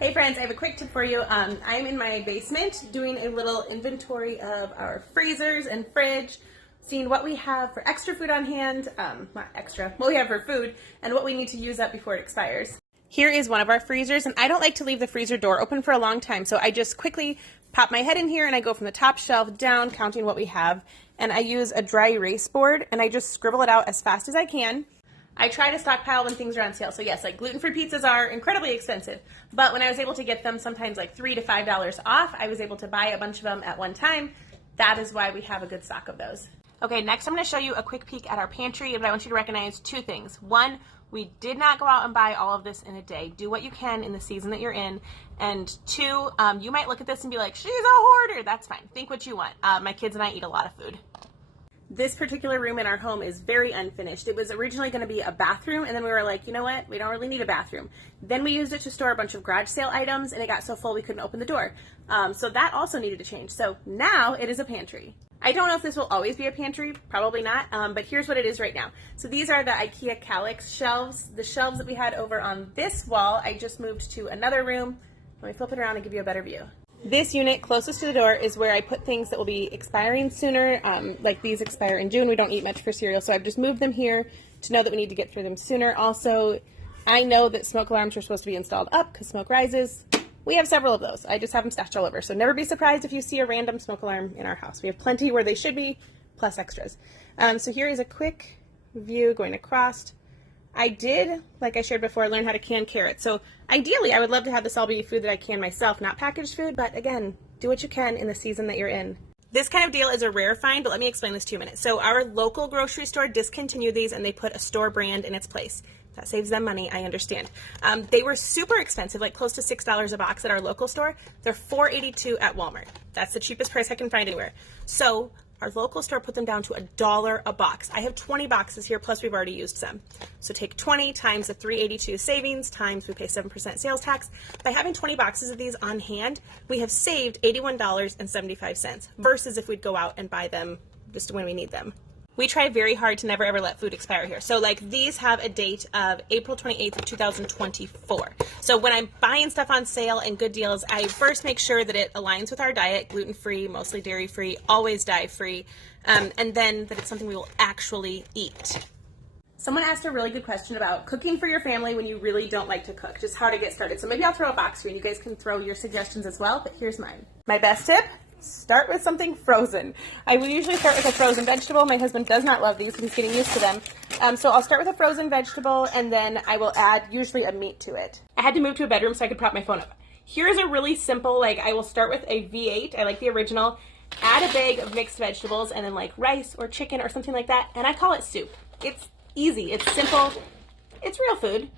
Hey friends, I have a quick tip for you. I'm in my basement doing a little inventory of our freezers and fridge, seeing what we have for extra food on hand, not extra, what we have for food, and what we need to use up before it expires. Here is one of our freezers, and I don't like to leave the freezer door open for a long time, so I just quickly pop my head in here and I go from the top shelf down, counting what we have, and I use a dry erase board, and I just scribble it out as fast as I can. I try to stockpile when things are on sale. So yes, like gluten-free pizzas are incredibly expensive, but when I was able to get them sometimes like $3 to $5 off, I was able to buy a bunch of them at one time. That is why we have a good stock of those. Okay, next I'm going to show you a quick peek at our pantry, but I want you to recognize two things. One, we did not go out and buy all of this in a day. Do what you can in the season that you're in. And two, you might look at this and be like, she's a hoarder. That's fine. Think what you want. My kids and I eat a lot of food. This particular room in our home is very unfinished. It was originally going to be a bathroom, and then we were like, you know what? We don't really need a bathroom. Then we used it to store a bunch of garage sale items, and it got so full we couldn't open the door. So that also needed to change. So now it is a pantry. I don't know if this will always be a pantry, probably not, but here's what it is right now. So these are the IKEA Calyx shelves. The shelves that we had over on this wall, I just moved to another room. Let me flip it around and give you a better view. This unit closest to the door is where I put things that will be expiring sooner. Like these expire in June. We don't eat much for cereal, so I've just moved them here to know that we need to get through them sooner. Also, I know that smoke alarms are supposed to be installed up because smoke rises. We have several of those. I just have them stashed all over. So never be surprised if you see a random smoke alarm in our house. We have plenty where they should be, plus extras. So here is a quick view going across. I did, like I shared before, learn how to can carrots. So ideally, I would love to have this all be food that I can myself, not packaged food. But again, do what you can in the season that you're in. This kind of deal is a rare find, but let me explain this to you in a minute. So our local grocery store discontinued these, and they put a store brand in its place. That saves them money, I understand. They were super expensive, like close to $6 a box at our local store. They're $4.82 at Walmart. That's the cheapest price I can find anywhere. So our local store put them down to $1 a box. I have 20 boxes here, plus we've already used some. So take 20 times the $3.82 savings, times we pay 7% sales tax. By having 20 boxes of these on hand, we have saved $81.75 versus if we'd go out and buy them just when we need them. We try very hard to never ever let food expire here. So like these have a date of April 28th of 2024. So when I'm buying stuff on sale and good deals, I first make sure that it aligns with our diet, gluten-free, mostly dairy-free, always dye-free, and then that it's something we will actually eat. Someone asked a really good question about cooking for your family when you really don't like to cook, just how to get started. So maybe I'll throw a box for you and you guys can throw your suggestions as well, but here's mine. My best tip? Start with something frozen. I will usually start with a frozen vegetable. My husband does not love these, but he's getting used to them. So I'll start with a frozen vegetable, and then I will add usually a meat to it. I had to move to a bedroom so I could prop my phone up. Here's a really simple, I will start with a V8. I like the original. Add a bag of mixed vegetables, and then like rice or chicken or something like that, and I call it soup. It's easy. It's simple. It's real food.